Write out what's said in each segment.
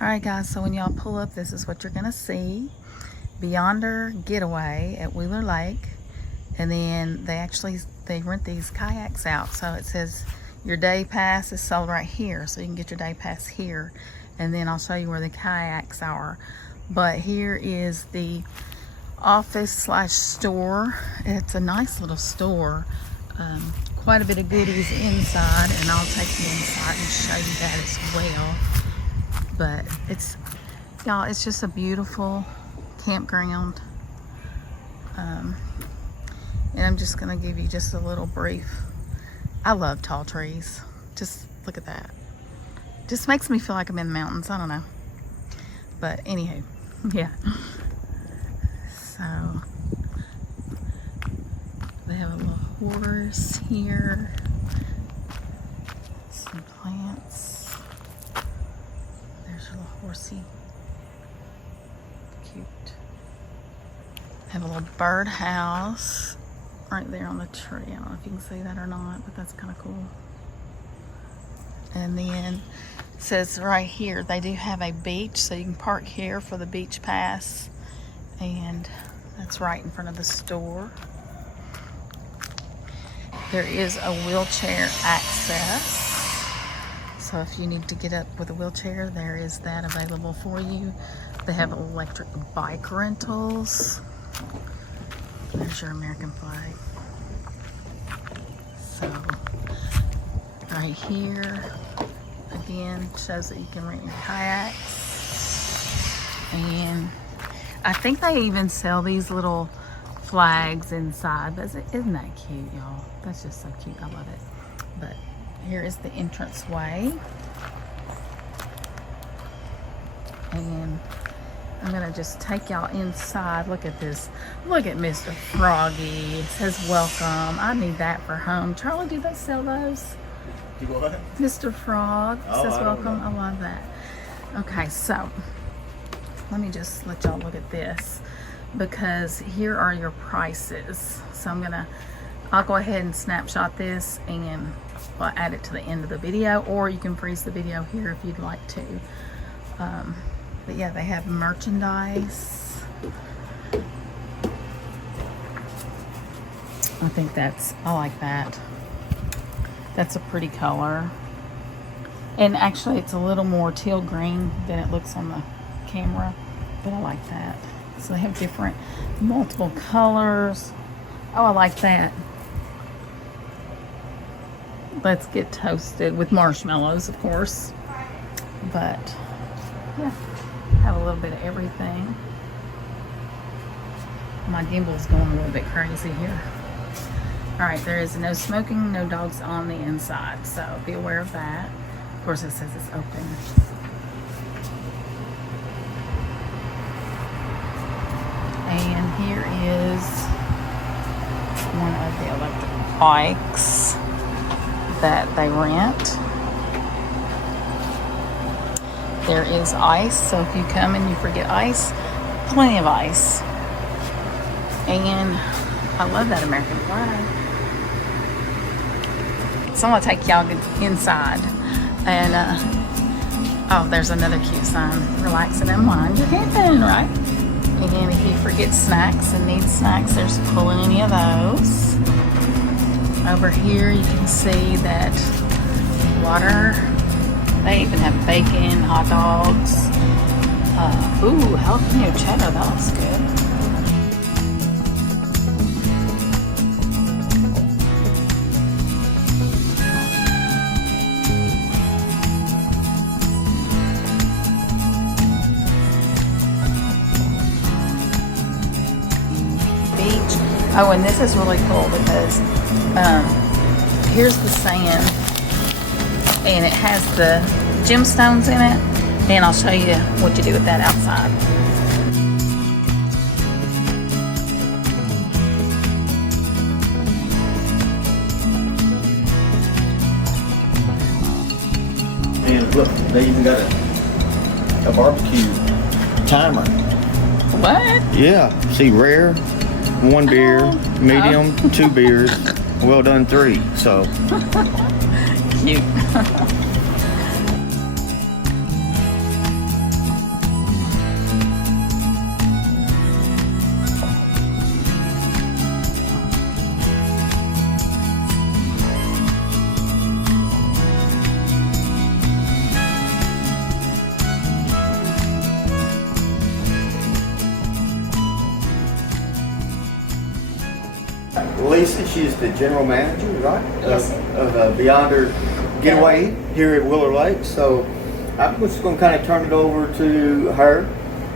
Alright guys, so when y'all pull up, this is what you're gonna see. Beyonder Getaway at Wheeler Lake. And then they rent these kayaks out. So it says your day pass is sold right here. So you can get your day pass here. And then I'll show you where the kayaks are. But here is the office slash store. It's a nice little store. Quite a bit of goodies inside, and I'll take you inside and show you that as well. But y'all, it's just a beautiful campground. And I'm just gonna give you just a little brief. I love tall trees. Just look at that. Just makes me feel like I'm in the mountains. I don't know. But anywho, yeah. So they have a little horse here. Some plants. There's a little horsey. Cute. Have a little birdhouse right there on the tree. I don't know if you can see that or not, but that's kind of cool. And then it says right here they do have a beach, so you can park here for the beach pass, and that's right in front of the store. There is a wheelchair access, so if you need to get up with a wheelchair, there is that available for you. They have electric bike rentals. There's your American flag. So right here again shows that you can rent your kayaks, and I think they even sell these little flags inside. But isn't that cute, y'all? That's just so cute. I love it. But here is the entrance way, and I'm gonna just take y'all inside. Look at this. Look at Mr. Froggy. It says welcome. I need that for home. Charlie, do they sell those? Do what? Mr. Frog says welcome. I know. love that. Okay, so let me just let y'all look at this, because here are your prices. So I'll go ahead and snapshot this and I'll add it to the end of the video, or you can freeze the video here if you'd like to. But yeah, they have merchandise. I like that. That's a pretty color. And actually it's a little more teal green than it looks on the camera, but I like that. So they have multiple colors. Oh, I like that. Let's get toasted with marshmallows, of course. But yeah, have a little bit of everything. My gimbal's going a little bit crazy here. All right, there is no smoking, no dogs on the inside, so be aware of that. Of course, it says it's open. And here is one of the electric bikes that they rent. There is ice, so if you come and you forget ice, plenty of ice. And I love that American flag. So I'm gonna take y'all inside, and oh, there's another cute sign: relax and unwind your camping, right? And if you forget snacks and need snacks, there's pulling any of those. Over here you can see that water. They even have bacon, hot dogs. Ooh, jalapeno cheddar, that looks good. Oh, and this is really cool because here's the sand, and it has the gemstones in it, and I'll show you what you do with that outside. And look, they even got a barbecue timer. What? Yeah, see, rare, 1 beer, medium, 2 beers, well done, 3. So Cute. Lisa. She's the general manager, right? Yes. Of Beyonder Getaway here at Wheeler Lake. So I'm just going to kind of turn it over to her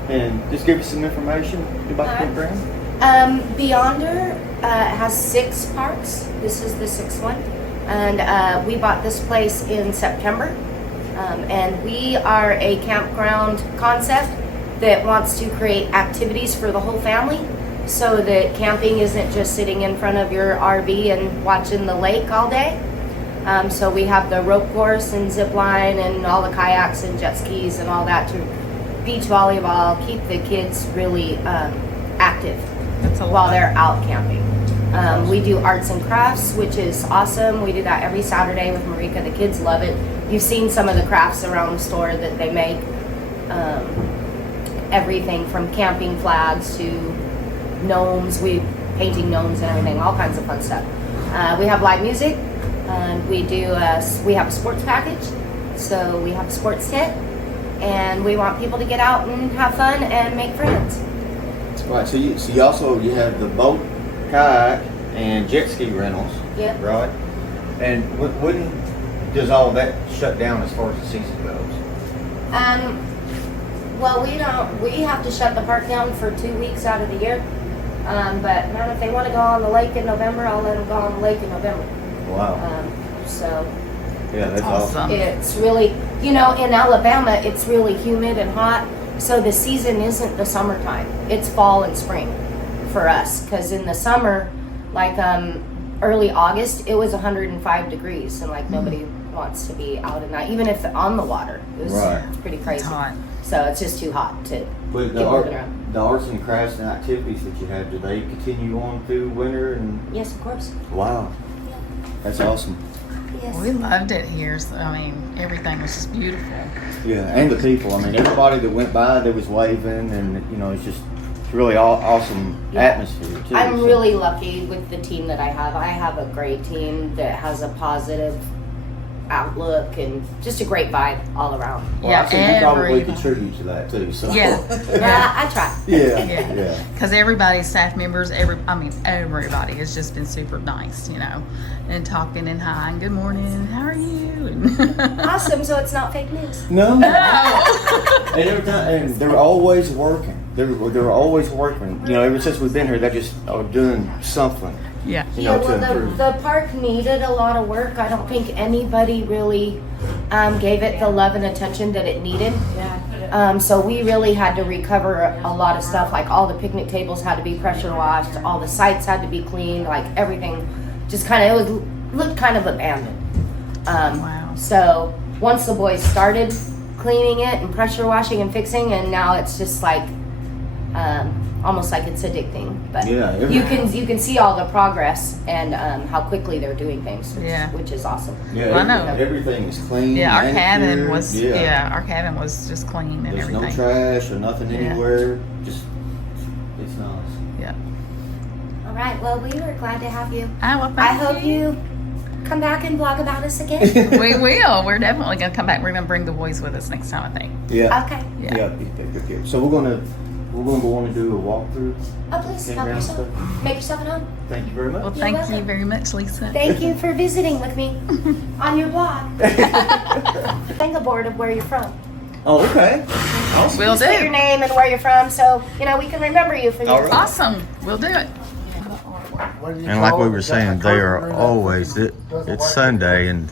and just give you some information about the campground. Beyonder has 6 parks. This is the 6th one. And we bought this place in September. And we are a campground concept that wants to create activities for the whole family so that camping isn't just sitting in front of your RV and watching the lake all day. So we have the rope course and zip line and all the kayaks and jet skis and all that to beach volleyball, keep the kids really active while they're out camping. We do arts and crafts, which is awesome. We do that every Saturday with Marika. The kids love it. You've seen some of the crafts around the store that they make. Everything from camping flags to gnomes. We painting gnomes and everything, all kinds of fun stuff. We have live music. We have a sports package. So we have a sports tent. And we want people to get out and have fun and make friends. Right. So you also have the boat, kayak, and jet ski rentals. Yep. Right. And when does all that shut down as far as the season goes? Well, we have to shut the park down for 2 weeks out of the year. But man, if they want to go on the lake in November, I'll let them go on the lake in November. Wow. So Yeah, that's awesome. it's really, in Alabama, it's really humid and hot. So the season isn't the summertime. It's fall and spring for us. Because in the summer, like early August, it was 105 degrees. And like nobody wants to be out in that. Even if they're on the water. It was pretty crazy. It's hot. So it's just too hot to But get moving around. the arts and crafts and activities that you have, do they continue on through winter? And Yes, of course. wow, that's awesome. Yes. We loved it here. So, I mean, everything was just beautiful. Yeah, and the people. I mean, everybody that went by, they was waving, and it's just really awesome atmosphere too. I'm so. really lucky with the team that I have. I have a great team that has a positive outlook and just a great vibe all around. Well, Yeah, I think you probably everybody. contribute to that too. So. Yeah. I try. Yeah. Because everybody, staff members, everybody has just been super nice, and talking and hi and good morning, how are you? And Awesome. So it's not fake news. No. And every time, and they're always working. They're always working. Ever since we've been here, they just are doing something. yeah. To improve. The park needed a lot of work. I don't think anybody really gave it the love and attention that it needed. So we really had to recover a lot of stuff. Like all the picnic tables had to be pressure washed. All the sites had to be cleaned. Like everything, just looked kind of abandoned. Wow. So once the boys started cleaning it and pressure washing and fixing, and now it's just like almost like it's addicting. But Yeah, you can see all the progress and how quickly they're doing things, which is awesome. Yeah, Well, I know. everything is clean. Yeah, our cabin manicured. was our cabin was just clean and There's everything. no trash or nothing Yeah. anywhere. Just it's nice. Yeah. All right. Well, we were glad to have you. Well, I thank hope you come back and vlog about us again. We will. We're definitely going to come back. We're going to bring the boys with us next time, I think. Yeah. Okay. Yeah. Yeah. So we're gonna go on and do a walkthrough. Oh, please help Campground yourself. stuff. Make yourself at home. Thank you very Well, much. thank you welcome. very much, Lisa. Thank you for visiting with me on your vlog. Fingerboard of where you're from. Oh, okay. Awesome. We'll Just put your do. name and where you're from, so we can remember you for All years. right. Awesome. We'll do it. And like we were saying, they are always, it's Sunday and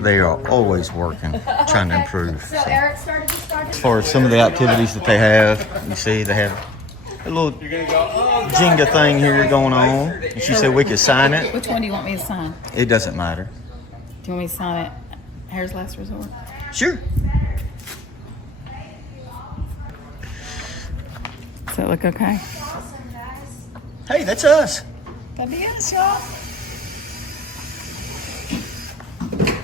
they are always working, trying to improve. So Eric started to start As far as some of the activities that they have, you see they have a little Jenga thing here going on. And she said we could sign it. Which one do you want me to sign? It doesn't matter. Do you want me to sign it? Hair's Last Resort? Sure. Does that look okay? Hey, that's us. That'd be us, y'all.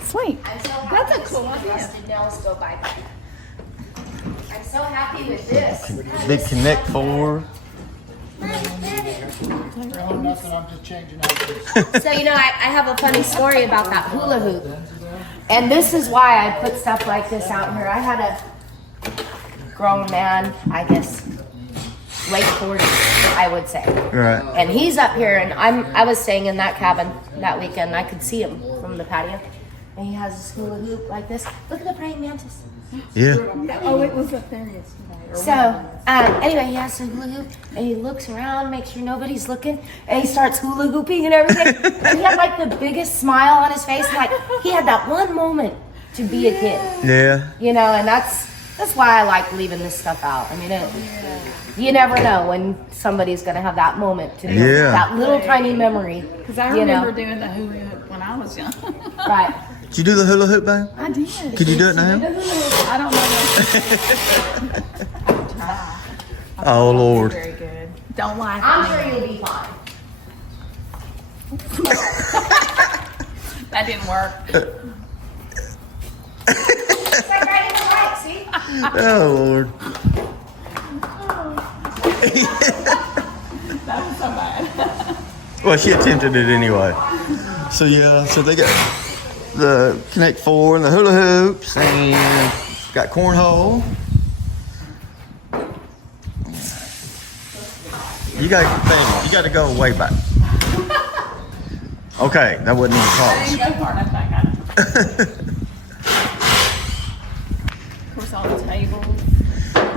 Sweet. That's a cool idea. Rusted nails go bye-bye. I'm so happy with this. Big Connect 4. Nothing, I'm just changing out. So, I have a funny story about that hula hoop. And this is why I put stuff like this out here. I had a grown man, I guess, late 40s, I would say. Right. And he's up here, and I was staying in that cabin that weekend. I could see him from the patio, and he has this hula hoop like this. Look at the praying mantis. Yeah. Oh, it was up there yesterday. So, anyway, he has the hula hoop, and he looks around, makes sure nobody's looking, and he starts hula hooping and everything. And he had like the biggest smile on his face, and like he had that one moment to be a kid. Yeah. You know, and that's why I like leaving this stuff out. I mean, you never know when somebody's gonna have that moment to be that little tiny memory. Because I remember doing the hula hoop when I was young. Right. Did you do the hula hoop, babe? I did. Could you do it now? I don't know. Oh, Lord. Very good. Don't laugh. I'm sure you'll be fine. That didn't work. It's like right in the right, see? Oh, Lord. That was so bad. Well, she attempted it anyway. So, yeah, so they got the Connect 4 and the hula hoops and got cornhole. You got to go way back. Okay, that wasn't even I close. didn't go far enough back. Of course, all the tables.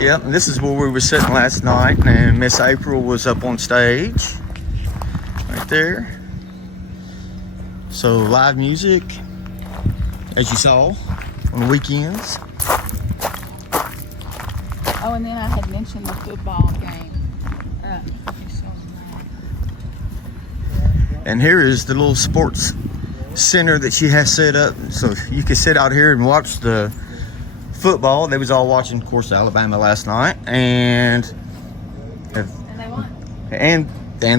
Yep, and this is where we were sitting last night, and Miss April was up on stage, right there. So live music, as you saw, on the weekends. Oh, and then I had mentioned the football game. And here is the little sports center that she has set up, so you can sit out here and watch the football. They was all watching, of course, Alabama last night, and And they won. and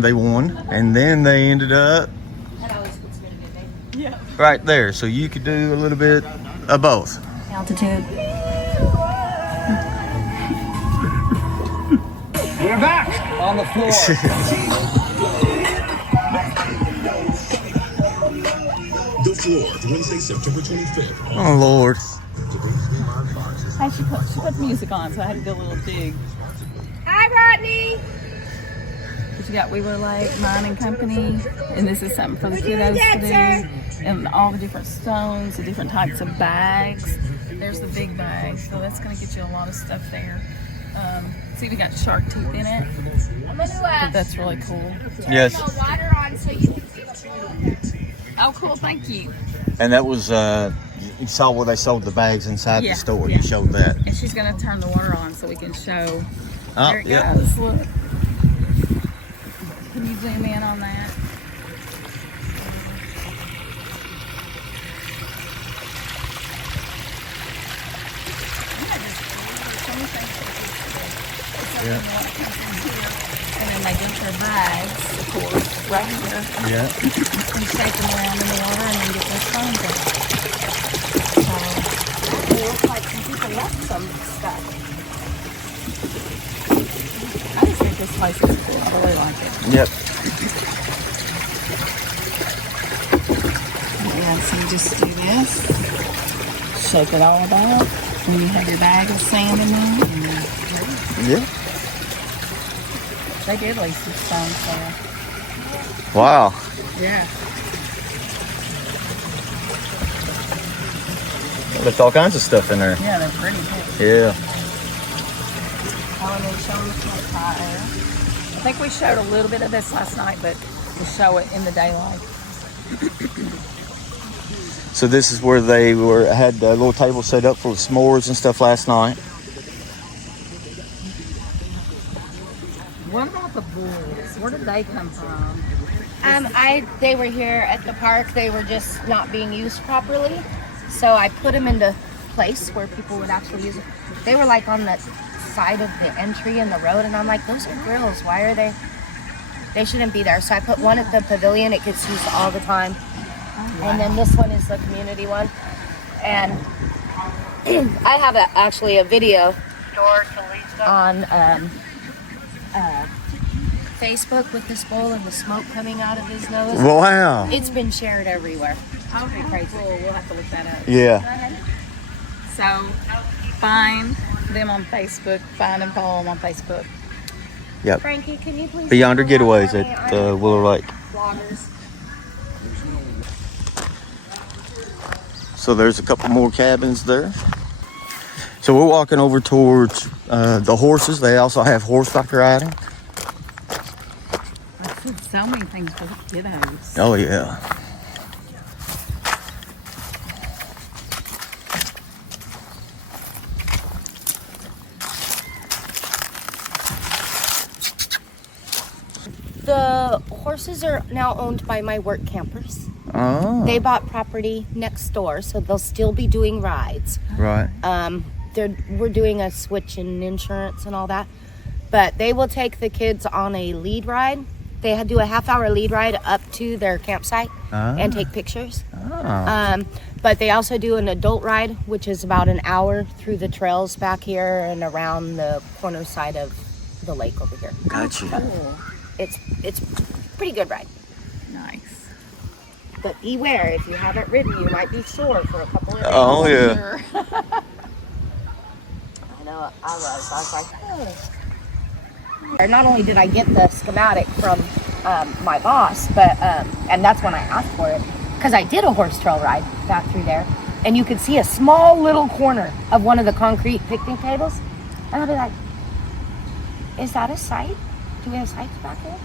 they won, and then they ended up That always puts me in a good day. Yeah. right there, so you could do a little bit of both. Altitude. We're back on the floor. The Floor, Wednesday, September 25th. Oh, Lord. Hey, she put music on, so I had to do a little dig. Hi, Rodney. But you got Wheeler Lake Mining Company, and this is something for the kiddos to do. And all the different stones, the different types of bags. There's the big bag, so that's going to get you a lot of stuff there. See, we got shark teeth in it. I'm gonna But that's really cool. Yes. water on so you can see the pool. Oh, cool! Thank you. And that was, you saw where they sold the bags inside Yeah, the store. yeah. You showed that. And she's going to turn the water on so we can show. Oh, There it yeah. goes. Look. Can you zoom in on that? Yeah. And then they get their bags, of course, right here. Yeah. You shake them around in the water and then get their stones out. So, It looks like some people left some stuff. I just think this place is cool. I really like it. Yep. Yeah, so you just do this, shake it all about, and you have your bag of sand in there. Yeah. They did leave some stones there. Wow. Yeah. There's all kinds of stuff in there. Yeah, they're pretty good. Yeah. Oh, and then show them the campfire. I think we showed a little bit of this last night, but we'll show it in the daylight. So this is where they had a little table set up for the s'mores and stuff last night. What about the bulls? Where did they come from? They were here at the park. They were just not being used properly. So I put them into place where people would actually use it. They were like on the side of the entry in the road, and I'm like, those are girls. Why are they? They shouldn't be there. So I put one at the pavilion. It gets used all the time. And then this one is the community one. And I have actually a video on Facebook with this bull and the smoke coming out of his nose. Wow. It's been shared everywhere. Oh, pretty crazy. Cool. We'll have to look that up. Yeah. So, find them on Facebook. Find and follow them on Facebook. Yep. Frankie, can you please Beyonder come around Getaways for me? at I'm Wheeler Lake. vloggers. So there's a couple more cabins there. So we're walking over towards the horses. They also have horseback riding. So many things for the kiddos. Oh yeah. The horses are now owned by my work campers. Oh. They bought property next door, so they'll still be doing rides. Right. We're doing a switch in insurance and all that, but they will take the kids on a lead ride. They do a half-hour lead ride up to their campsite and take pictures. But they also do an adult ride, which is about an hour through the trails back here and around the corner side of the lake over here. Gotcha. Cool. It's pretty good ride. Nice. But beware, if you haven't ridden, you might be sore for a couple of days. Oh yeah. Sure. I know, I was like, oh. And not only did I get the schematic from my boss, but and that's when I asked for it, because I did a horse trail ride back through there, and you could see a small little corner of one of the concrete picnic tables, and I'll be like, is that a site? Do we have sites back there?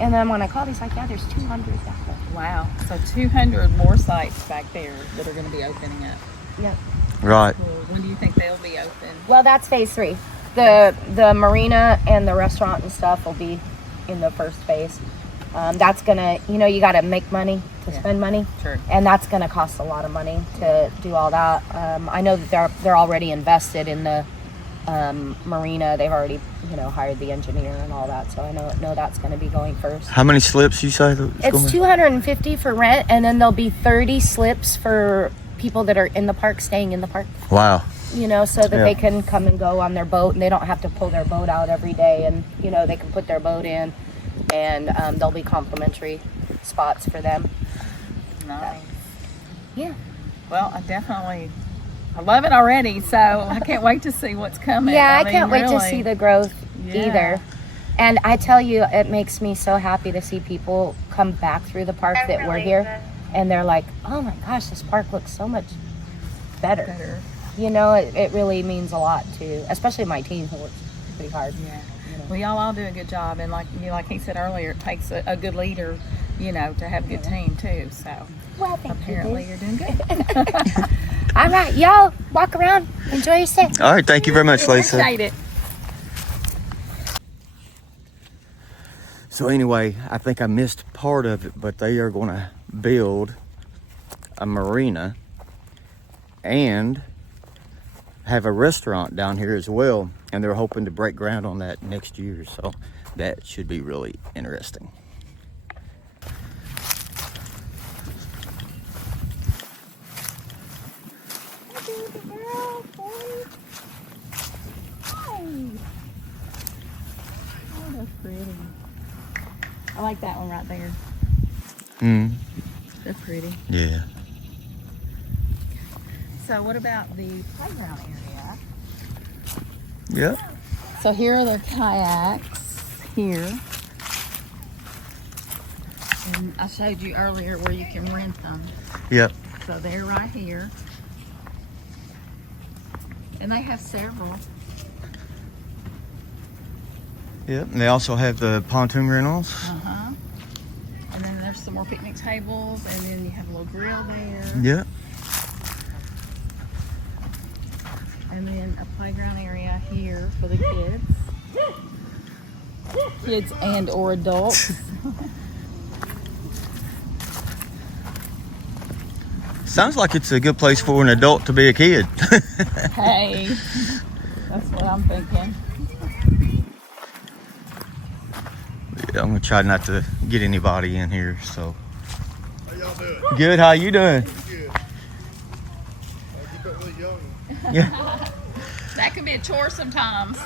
And then when I called, he's like, yeah, there's 200 back there. Wow. So 200 more sites back there that are going to be opening up. Yep. Right. Cool. When do you think they'll be open? Well, that's phase 3. The marina and the restaurant and stuff will be in the first phase. That's gonna, you got to make money to spend money, Sure. and that's gonna cost a lot of money to do all that. I know that they're already invested in the marina. They've already hired the engineer and all that, so I know that's going to be going first. How many slips you say? It's 250 for rent, and then there'll be 30 slips for people that are in the park, staying in the park. Wow. So that they can come and go on their boat, and they don't have to pull their boat out every day, and they can put their boat in, and there'll be complimentary spots for them. Nice. Yeah. Well, I love it already, so I can't wait to see what's coming. Yeah, I can't wait to really. see the growth Yeah. either. And I tell you, it makes me so happy to see people come back through the park that were here, and they're like, oh my gosh, this park looks so much better. It really means a lot to, especially my team who works pretty hard. Yeah. Well, y'all all do a good job, and like he said earlier, it takes a good leader, to have a good team too. So Well, thank apparently you. you're doing good. All right, y'all walk around, enjoy your stay. All right. Thank you very much, Lisa. Appreciate it. So anyway, I think I missed part of it, but they are going to build a marina and have a restaurant down here as well, and they're hoping to break ground on that next year, so that should be really interesting. Oh, that's pretty. I like that one right there. That's pretty. Yeah. So what about the playground area? Yeah. So here are their kayaks here. And I showed you earlier where you can rent them. Yep. So they're right here. And they have several. Yep. And they also have the pontoon rentals. Uh-huh. And then there's some more picnic tables, and then you have a little grill there. Yep. And then a playground area here for the kids. Kids and or adults. Sounds like it's a good place for an adult to be a kid. Hey, that's what I'm thinking. I'm gonna try not to get anybody in here. So How y'all doing? good. How you doing? Good. Keep up really young. Yeah. That can be a chore sometimes.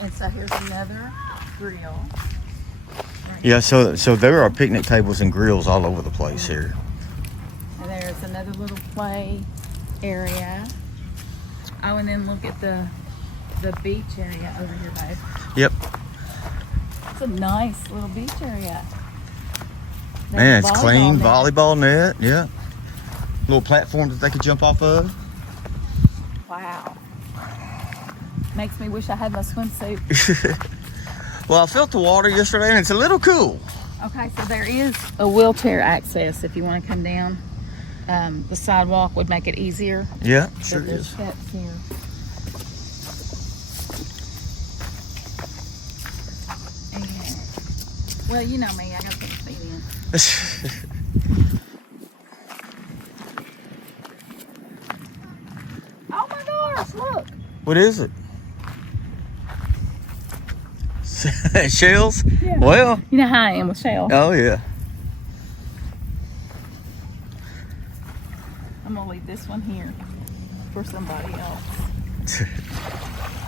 And so here's another grill. Yeah. So there are picnic tables and grills all over the place here. And there's another little play area. Oh, and then look at the beach area over here, babe. Yep. a nice little beach area. Man, There's it's a clean. net. Volleyball net. Yeah. Little platform that they could jump off of. Wow. Makes me wish I had my swimsuit. Well, I felt the water yesterday and it's a little cool. Okay, so there is a wheelchair access if you want to come down. The sidewalk would make it easier. Yeah, But sure there's is. steps here. And, well, you know me, I gotta put the feet in. Oh my gosh, look. What is it? Shells? Yeah. Well, You know how I am with shell. oh yeah. I'm gonna leave this one here for somebody else.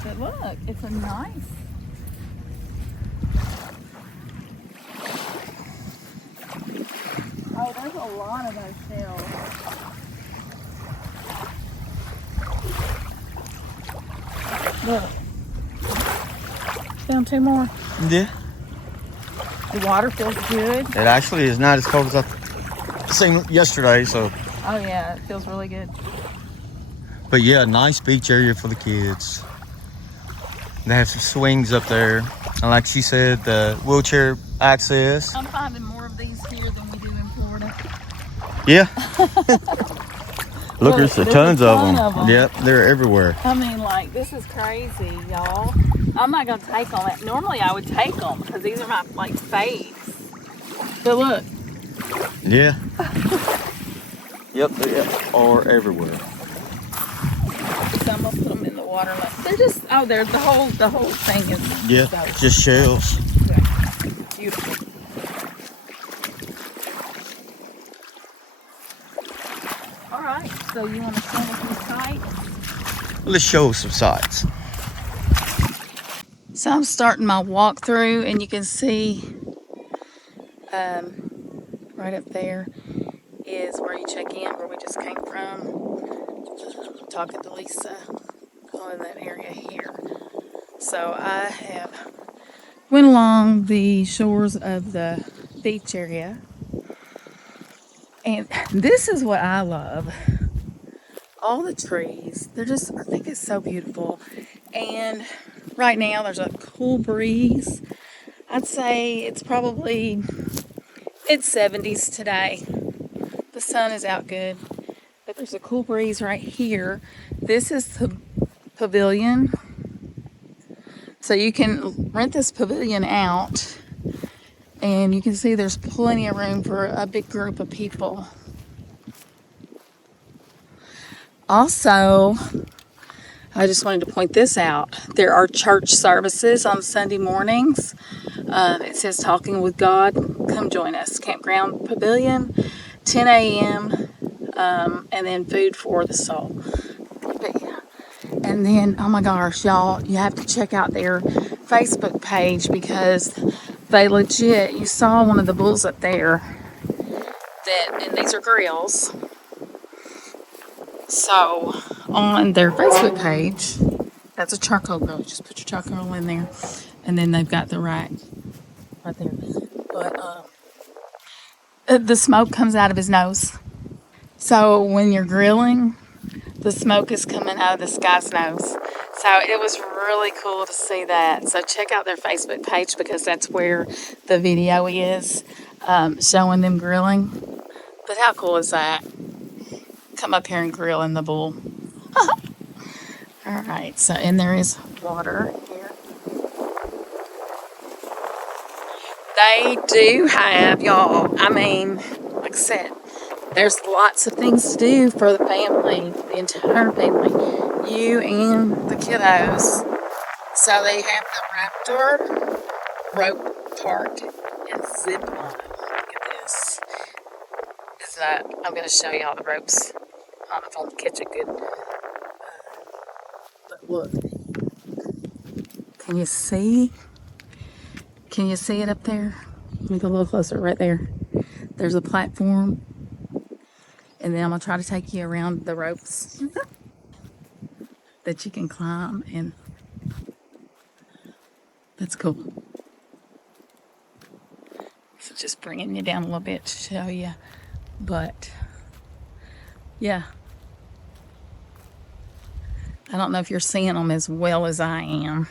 But look, it's a nice. Oh, there's a lot of those shells. Look. Found two more. Yeah. The water feels good. It actually is not as cold as I seen yesterday, so. Oh yeah, it feels really good. But yeah, nice beach area for the kids. They have some swings up there. And like she said, the wheelchair access. I'm finding more of these here than we do in Florida. Yeah. Look, there's There's a tons of ton them. of 'em. Yep, they're everywhere. I mean, like, this is crazy, y'all. I'm not gonna take them. Normally I would take them because these are my, like, faves. But look. Yeah. Yep, they are everywhere. So I'm gonna put them in the water. Like, they're just, oh, they're the whole thing is Yeah, so just shells. beautiful. All right, so you want to show us some sights? Let's show some sights. So I'm starting my walkthrough, and you can see right up there is where you check in, where we just came from. I'm talking to Lisa in that area here. So I have went along the shores of the beach area, and this is what I love. All the trees, they're just, I think it's so beautiful. And right now there's a cool breeze. I'd say it's probably mid-70s today. The sun is out good, but there's a cool breeze right here. This is the Pavilion. So you can rent this pavilion out, and you can see there's plenty of room for a big group of people. Also, I just wanted to point this out. There are church services on Sunday mornings. It says Talking with God. Come join us. Campground Pavilion, 10 a.m. And then food for the soul. But yeah. And then, oh my gosh, y'all, you have to check out their Facebook page because they legit, you saw one of the bulls up there and these are grills. So, on their Facebook page, that's a charcoal grill. Just put your charcoal in there, and then they've got the rack right there. But the smoke comes out of his nose. So when you're grilling, the smoke is coming out of this guy's nose. So it was really cool to see that. So check out their Facebook page because that's where the video is showing them grilling. But how cool is that? Come up here and grill in the bull. All right, so, and there is water here. They do have, y'all, I mean, like I said, there's lots of things to do for the family, the entire family, you and the kiddos. So they have the Raptor rope park and zip line. Look at this. Is that, I'm going to show you all the ropes. I don't know if I'll catch it good. But look. Can you see? Can you see it up there? Let me go a little closer. Right there. There's a platform. And then I'm going to try to take you around the ropes that you can climb. And that's cool. Just bringing you down a little bit to show you. But yeah, I don't know if you're seeing them as well as I am.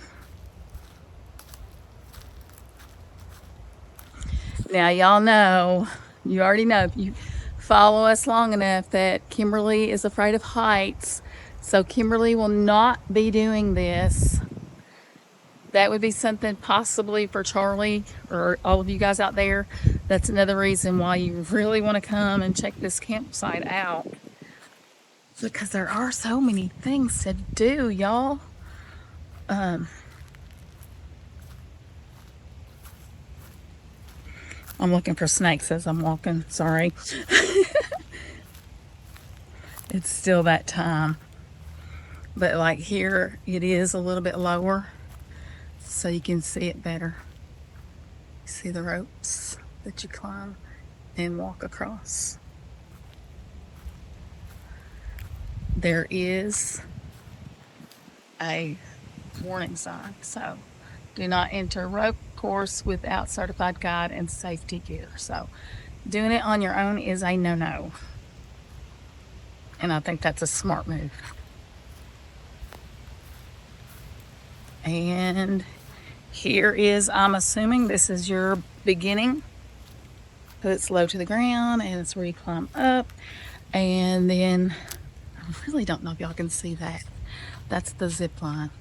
Now y'all know, you already know if you follow us long enough, that Kimberly is afraid of heights. So Kimberly will not be doing this. That would be something possibly for Charlie or all of you guys out there. That's another reason why you really want to come and check this campsite out. Because there are so many things to do, y'all. I'm looking for snakes as I'm walking. Sorry. It's still that time. But like here, it is a little bit lower, so you can see it better. See the ropes that you climb and walk across. There is a warning sign, so do not enter rope course without certified guide and safety gear. So doing it on your own is a no-no, and I think that's a smart move. And here is, I'm assuming this is your beginning. Put it slow to the ground, and it's where you climb up. And then, I really don't know if y'all can see that. That's the zip line.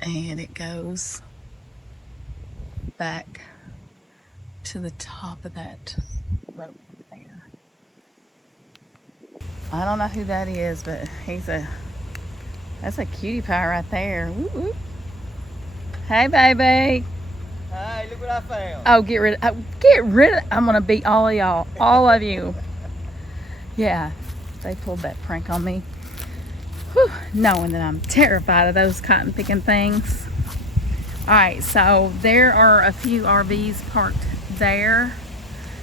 And it goes back to the top of that rope there. I don't know who that is, but that's a cutie pie right there. Woo woo. Hey, baby. Hey, look what I found. Oh, get rid of, I'm gonna beat all of y'all, all of you. Yeah, they pulled that prank on me. Whew, knowing that I'm terrified of those cotton picking things. All right, so there are a few RVs parked there,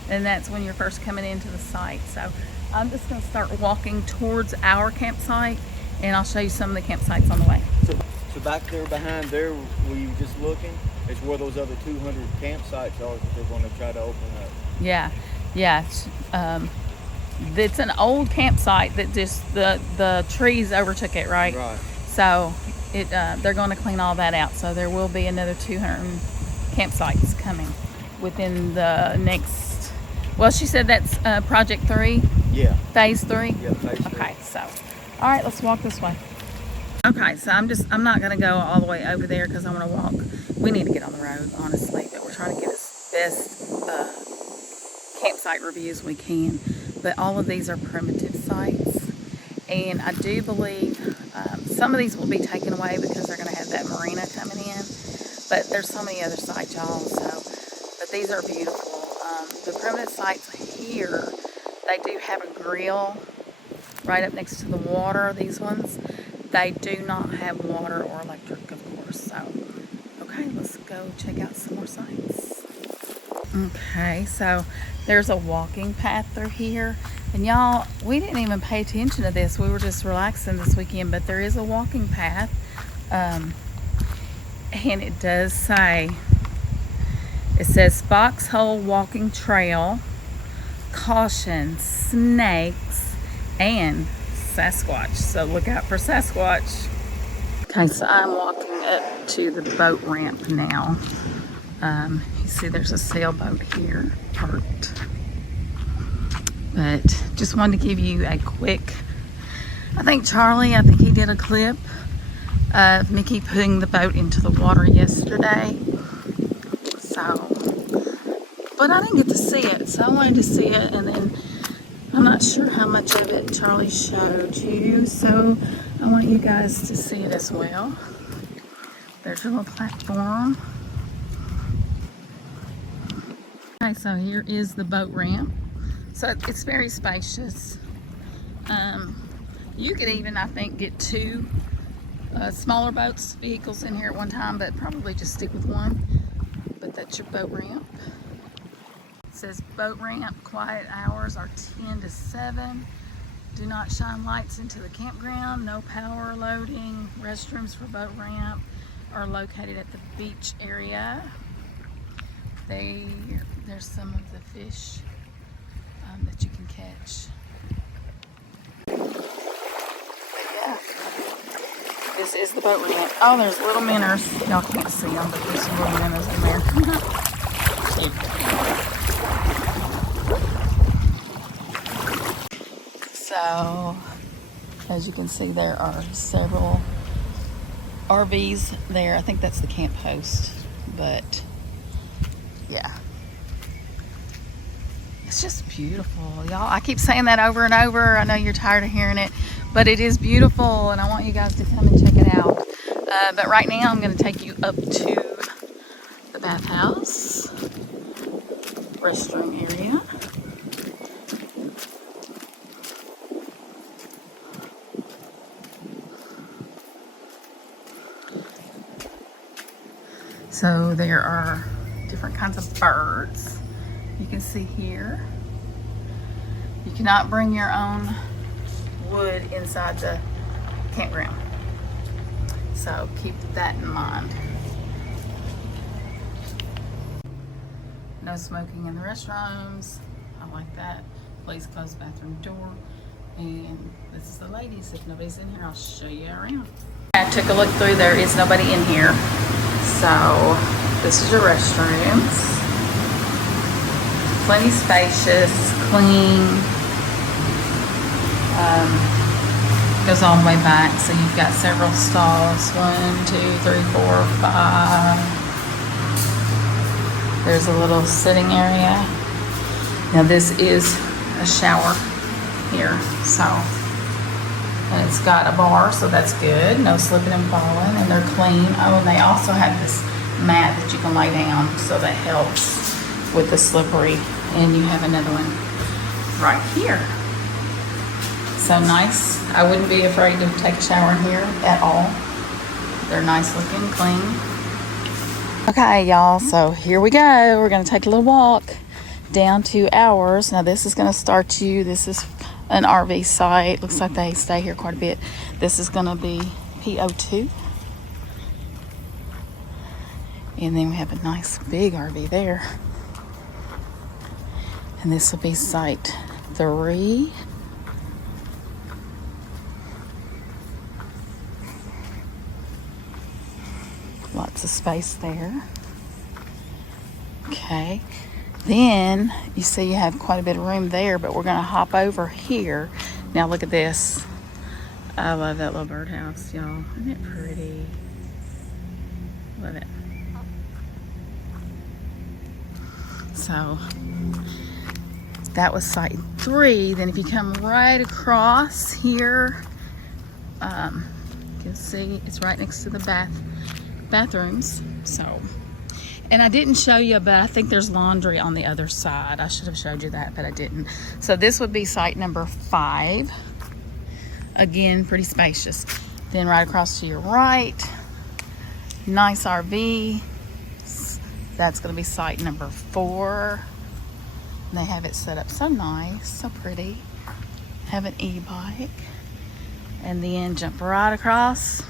and that's when you're first coming into the site. So I'm just gonna start walking towards our campsite, and I'll show you some of the campsites on the way. So back there behind there, where you were just looking, is where those other 200 campsites are that they're going to try to open up. Yeah. It's an old campsite that just the trees overtook it, right? Right. So they're going to clean all that out. So there will be another 200 campsites coming within the next. Well, she said that's project 3. Yeah. Phase 3. Yeah, phase 3. Okay. So, all right, let's walk this way. Okay, so I'm not going to go all the way over there because I want to walk. We need to get on the road, honestly, but we're trying to get as best campsite reviews we can. But all of these are primitive sites, and I do believe some of these will be taken away because they're going to have that marina coming in. But there's so many other sites, y'all. But these are beautiful. The primitive sites here, they do have a grill right up next to the water. These ones. They do not have water or electric, of course. So, okay, let's go check out some more sites. Okay, so there's a walking path through here. And y'all, we didn't even pay attention to this. We were just relaxing this weekend, but there is a walking path. And it does say, it says Foxhole Walking Trail, caution, snakes, and Sasquatch, so look out for Sasquatch. Okay, so I'm walking up to the boat ramp now. You see there's a sailboat here parked. But just wanted to give you a quick, I think he did a clip of Mickey putting the boat into the water yesterday. So, but I didn't get to see it, so I wanted to see it, and then I'm not sure how much of it Charlie showed you, so I want you guys to see it as well. There's a little platform. Okay, so here is the boat ramp. So it's very spacious. You could even, I think, get 2 smaller vehicles in here at one time, but probably just stick with one. But that's your boat ramp. It says boat ramp, quiet hours are 10 to 7. Do not shine lights into the campground. No power loading. Restrooms for boat ramp are located at the beach area. There's some of the fish that you can catch. Yeah. This is the boat ramp. Oh, there's little minnows. Y'all can't see them, but there's some little minnows in there. So, as you can see, there are several RVs there. I think that's the camp host, but yeah. It's just beautiful, y'all. I keep saying that over and over. I know you're tired of hearing it, but it is beautiful, and I want you guys to come and check it out. But right now, I'm going to take you up to the Bathhouse restroom area. So there are different kinds of birds. You can see here. You cannot bring your own wood inside the campground. So keep that in mind. No smoking in the restrooms. I like that. Please close the bathroom door. And this is the ladies. If nobody's in here, I'll show you around. I took a look through. There is nobody in here. So this is your restrooms. Plenty spacious, clean. Goes all the way back, so you've got several stalls. 1, 2, 3, 4, 5. There's a little sitting area. Now this is a shower here, so and it's got a bar, so that's good. No slipping and falling, and they're clean. Oh, and they also have this mat that you can lay down, so that helps with the slippery. And you have another one right here. So nice. I wouldn't be afraid to take a shower in here at all. They're nice looking, clean. Okay, y'all, so here we go. We're gonna take a little walk down to ours. Now this is gonna start you, this is an RV site. Looks like they stay here quite a bit. This is gonna be PO2. And then we have a nice big RV there. And this will be site 3. Lots of space there. Okay. Then you see you have quite a bit of room there, but we're gonna hop over here. Now look at this. I love that little birdhouse, y'all. Isn't it pretty? Love it. So that was site 3. Then if you come right across here, you can see it's right next to the bathrooms. So, and I didn't show you, but I think there's laundry on the other side. I should have showed you that, but I didn't. So this would be site number 5. Again, pretty spacious. Then right across to your right, nice RV. That's going to be site number 4. And they have it set up so nice, so pretty. Have an e-bike. And then jump right across.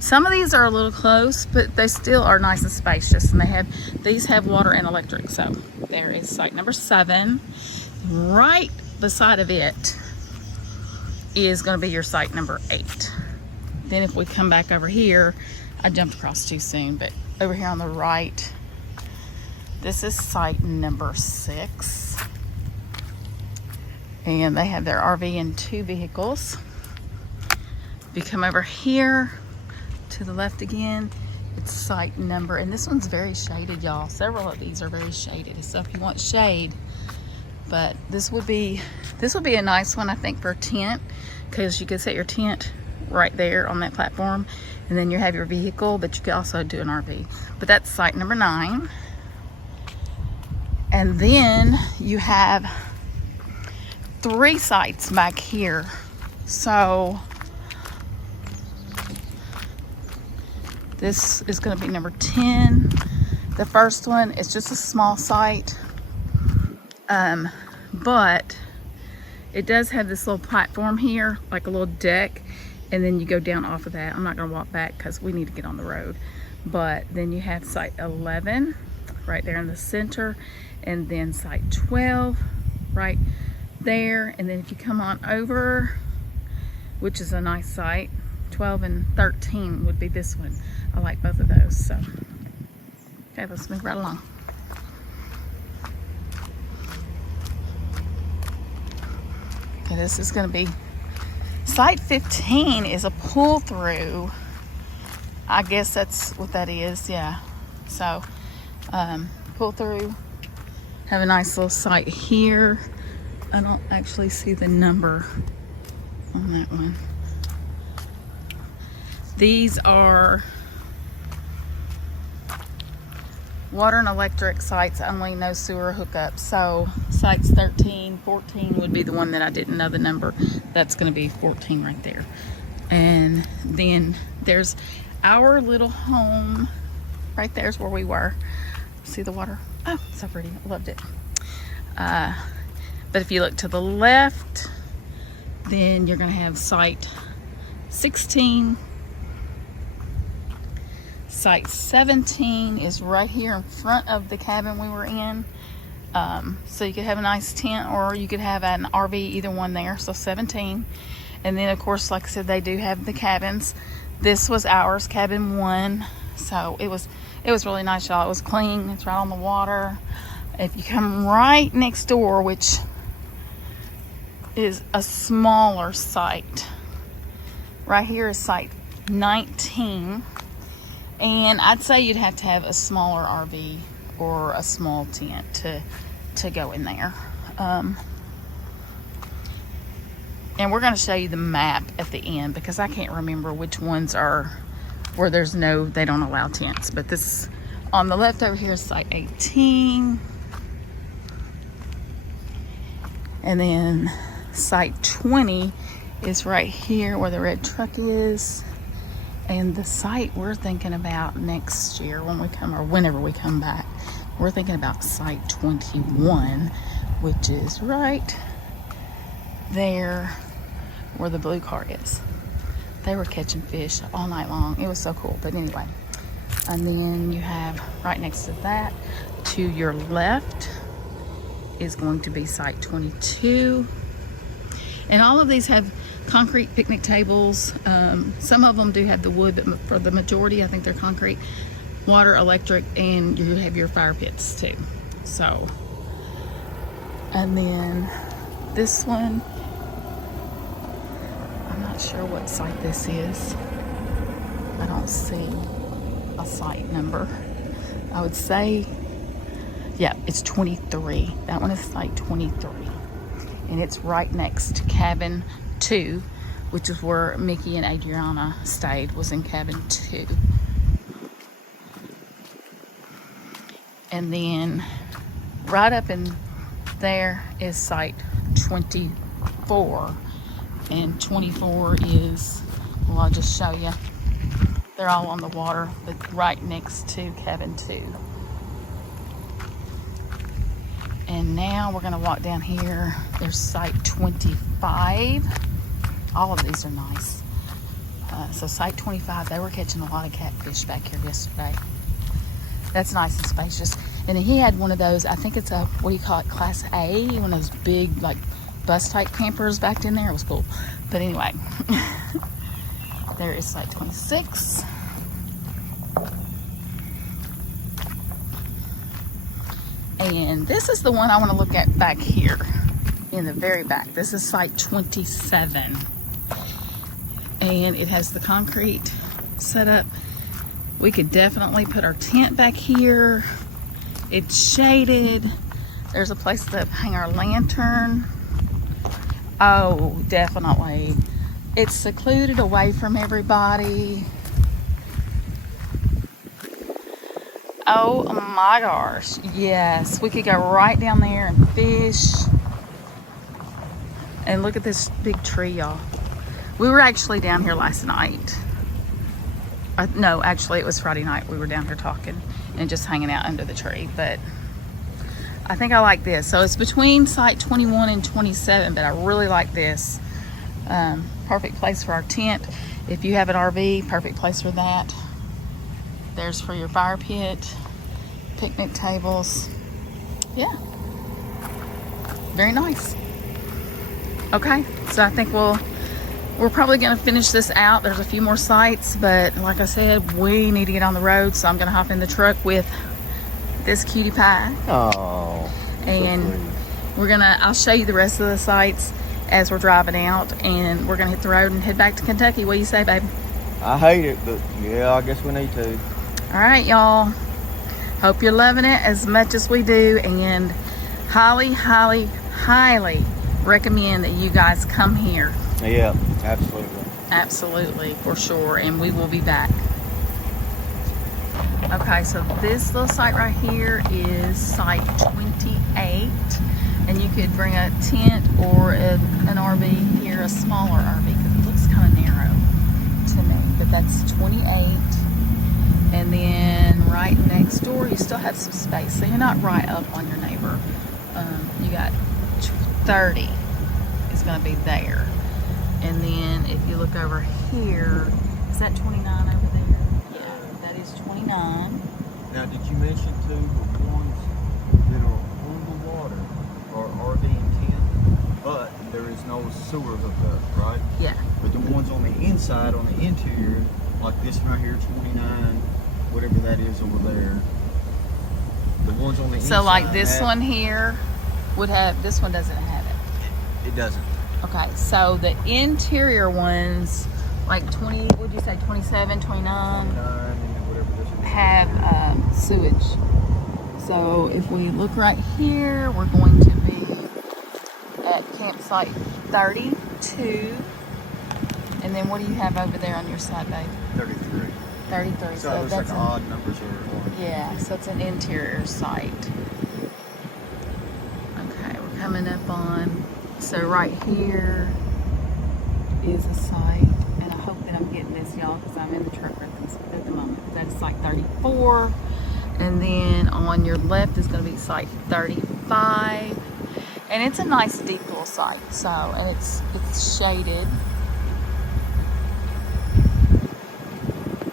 Some of these are a little close, but they still are nice and spacious. And these have water and electric. So there is site number 7. Right beside of it is going to be your site number 8. Then if we come back over here, I jumped across too soon, but over here on the right, this is site number 6. And they have their RV in 2 vehicles. If you come over here to the left again, it's site number, and this one's very shaded, y'all. Several of these are very shaded, so if you want shade, but this would be a nice one, I think, for a tent, because you could set your tent right there on that platform, and then you have your vehicle, but you could also do an RV. But that's site number 9. And then you have 3 sites back here. So this is going to be number 10. The first one is just a small site, but it does have this little platform here, like a little deck, and then you go down off of that. I'm not going to walk back because we need to get on the road. But then you have site 11, right there in the center, and then site 12 right there. And then if you come on over, which is a nice site, 12 and 13 would be this one. I like both of those. So okay, let's move right along. Okay, this is going to be site 15 is a pull through. I guess that's what that is. Yeah. So pull through. Have a nice little site here. I don't actually see the number on that one. These are water and electric sites only, no sewer hookups. So sites 13, 14 would be the one that I didn't know the number. That's going to be 14 right there. And then there's our little home. Right there's where we were. See the water? Oh, so pretty. I loved it. But if you look to the left, then you're going to have site 16. Site 17 is right here in front of the cabin we were in. So you could have a nice tent or you could have an RV, either one there. So 17. And then of course, like I said, they do have the cabins. This was ours, cabin 1. So it was really nice, y'all. It was clean. It's right on the water. If you come right next door, which is a smaller site, right here is site 19. And I'd say you'd have to have a smaller RV or a small tent to go in there. And we're going to show you the map at the end because I can't remember which ones are where they don't allow tents. But this on the left over here is site 18. And then site 20 is right here where the red truck is. And the site we're thinking about next year when we come, or whenever we come back, we're thinking about site 21, which is right there where the blue car is. They were catching fish all night long. It was so cool. But anyway, and then you have right next to that, to your left, is going to be site 22. And all of these have concrete picnic tables. Some of them do have the wood, but for the majority, I think they're concrete, water, electric, and you have your fire pits too. So, and then this one, I'm not sure what site this is. I don't see a site number. I would say, yeah, it's 23. That one is site 23. And it's right next to cabin 2, which is where Mickey and Adriana stayed, was in cabin 2. And then right up in there is site 24. And 24 is, well, I'll just show you. They're all on the water, but right next to cabin 2. And now we're going to walk down here. There's site 25. All of these are nice. So site 25, they were catching a lot of catfish back here yesterday. That's nice and spacious. And he had one of those, I think it's a, what do you call it, Class A? One of those big, like, bus type campers back in there. It was cool. But anyway, there is site 26. And this is the one I want to look at back here in the very back. This is site 27. And it has the concrete set up. We could definitely put our tent back here. It's shaded. There's a place to hang our lantern. Oh, definitely. It's secluded away from everybody. Oh my gosh, yes. We could go right down there and fish. And look at this big tree, y'all. We were actually down here last night. No, actually it was Friday night. We were down here talking and just hanging out under the tree. But I think I like this. So it's between site 21 and 27, but I really like this. Perfect place for our tent. If you have an RV, perfect place for that. There's for your fire pit. picnic tables. Yeah, very nice. Okay, so I think we're probably gonna finish this out. There's a few more sites, but like I said, we need to get on the road, so I'm gonna hop in the truck with this cutie pie. Oh. And I'll show you the rest of the sites as we're driving out, and we're gonna hit the road and head back to Kentucky. What do you say, babe? I hate it, but yeah, I guess we need to. All right, y'all. Hope you're loving it as much as we do, and highly, highly, highly recommend that you guys come here. Yeah, absolutely. Absolutely, for sure, and we will be back. Okay, so this little site right here is site 28, and you could bring a tent or an RV here, a smaller RV, because it looks kind of narrow to me, but that's 28. And then right next door, you still have some space, so you're not right up on your neighbor. You got 30 is going to be there. And then if you look over here, is that 29 over there? Yeah, that is 29. Now, did you mention too the ones that are on the water are RV and tent, but there is no sewer hookup, right? Yeah. But the ones on the inside, on the interior, like this one right here, 29, whatever that is over there. The ones on the inside. So like this one here would have, this one doesn't have it. It doesn't. Okay, so the interior ones, like 20, what'd you say, 27, 29, 29 and whatever this is. have sewage. So if we look right here, we're going to be at campsite 32. And then what do you have over there on your side, babe? 33. 33. So it looks like odd numbers are. Yeah, so it's an interior site. Okay, we're coming up on, so right here is a site, and I hope that I'm getting this, y'all, because I'm in the truck at the moment. That's site 34, and then on your left is going to be site 35, and it's a nice deep little site. So, and it's shaded.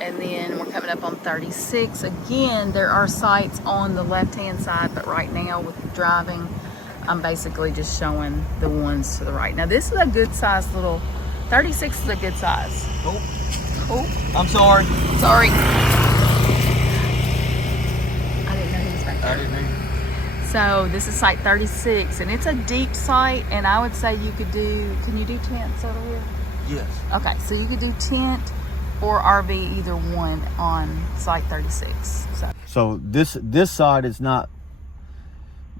And then we're coming up on 36. Again, there are sites on the left-hand side, but right now with driving, I'm basically just showing the ones to the right. Now this is a good size little, 36 is a good size. Oh, Oh, I'm sorry. sorry. I didn't know he was back there. I didn't either. So this is site 36, and it's a deep site, and I would say you could do, can you do tents over here? Yes. Okay, so you could do tent or RV, either one on site 36. So this side is not.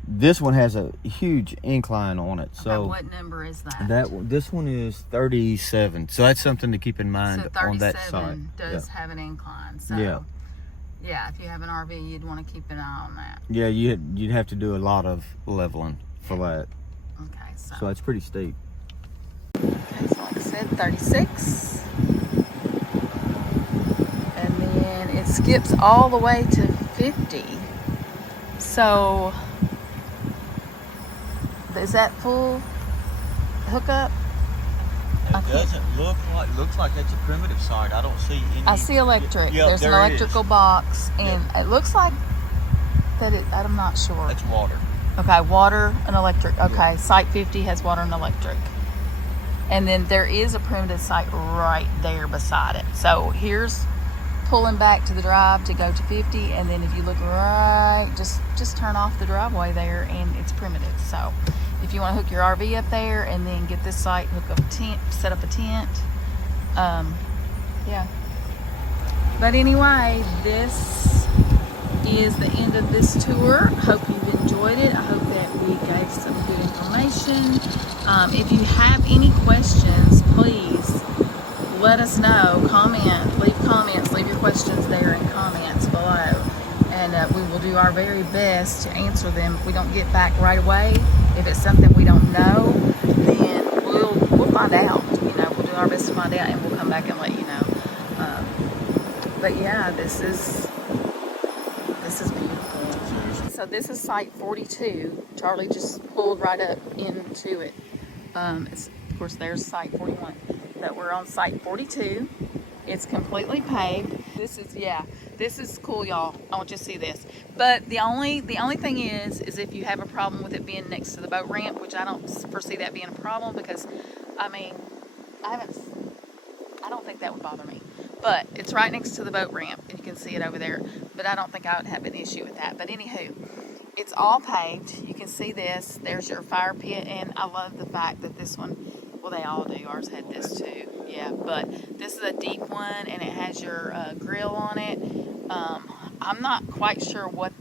This one has a huge incline on it. So Okay, what number is that? this one is 37. So that's something to keep in mind So on that side. 37 does have an incline. So yeah, if you have an RV, you'd want to keep an eye on that. Yeah, you'd have to do a lot of leveling for that. Okay, So it's pretty steep. okay, so like I said, 36. And then it skips all the way to 50. So is that full hookup? It doesn't looks like it's a primitive site. I don't see any. I see electric. Yeah, There's an there it electrical is. box, and it looks like that I'm not sure. That's water. Okay, water and electric. Okay, Yeah. site 50 has water and electric. And then there is a primitive site right there beside it. So here's pulling back to the drive to go to 50, and then if you look right, just turn off the driveway there, and it's primitive. So if you want to hook your RV up there and then get this site, hook up a tent, set up a tent, yeah. But anyway, this is the end of this tour. Hope you've enjoyed it. I hope that we gave some good information. If you have any questions, please let us know. Leave comments, leave your questions there in comments below, and we will do our very best to answer them. If we don't get back right away, if it's something we don't know, then we'll find out. We'll do our best to find out, and we'll come back and let you know. But yeah, this is beautiful. So this is site 42. Charlie just pulled right up into it. Of course, there's site 41. But we're on site 42. It's completely paved. This is cool, y'all. I want you to see this. But the only thing is if you have a problem with it being next to the boat ramp, which I don't foresee that being a problem because, I mean, I don't think that would bother me. But it's right next to the boat ramp, and you can see it over there. But I don't think I would have an issue with that. But anywho, it's all paved. You can see this. There's your fire pit, and I love the fact that this one, well, they all do. Ours had this too. Yeah, but this is a deep one, and it has your grill on it. I'm not quite sure what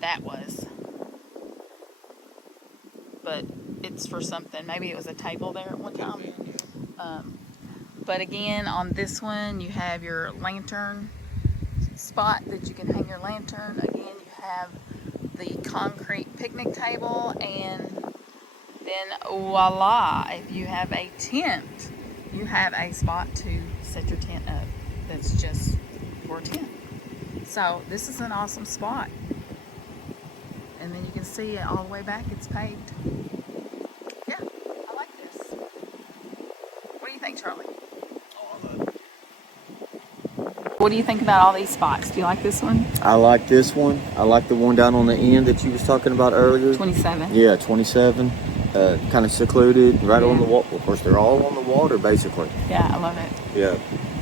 that was, but it's for something. Maybe it was a table there at one time. But again, on this one, you have your lantern spot that you can hang your lantern. Again, you have the concrete picnic table, and then voila, if you have a tent, you have a spot to set your tent up that's just for a tent. So this is an awesome spot. And then you can see it all the way back, it's paved. Yeah, I like this. What do you think, Charlie? What do you think about all these spots? Do you like this one? I like this one. I like the one down on the end that you was talking about earlier. 27. Yeah, 27. Kind of secluded, right on the water. Of course, they're all on the water, basically. Yeah, I love it. Yeah.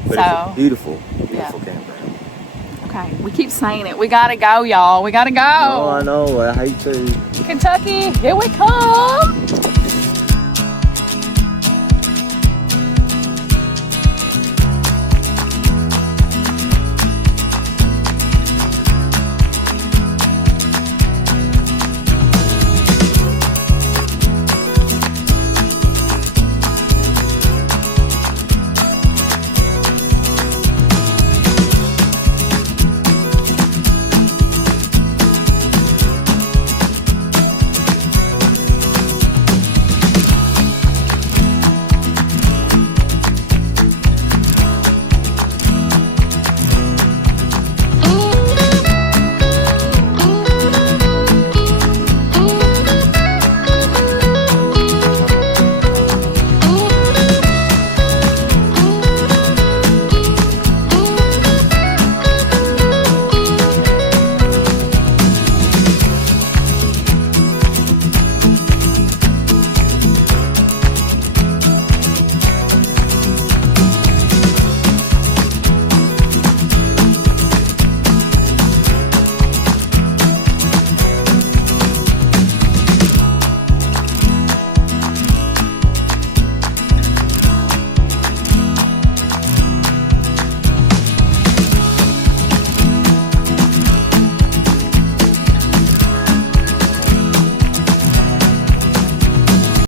But So, it's a beautiful yeah. campground. Okay, we keep saying it. We gotta go, y'all. We gotta go. Oh, I know. I hate to. Kentucky, here we come.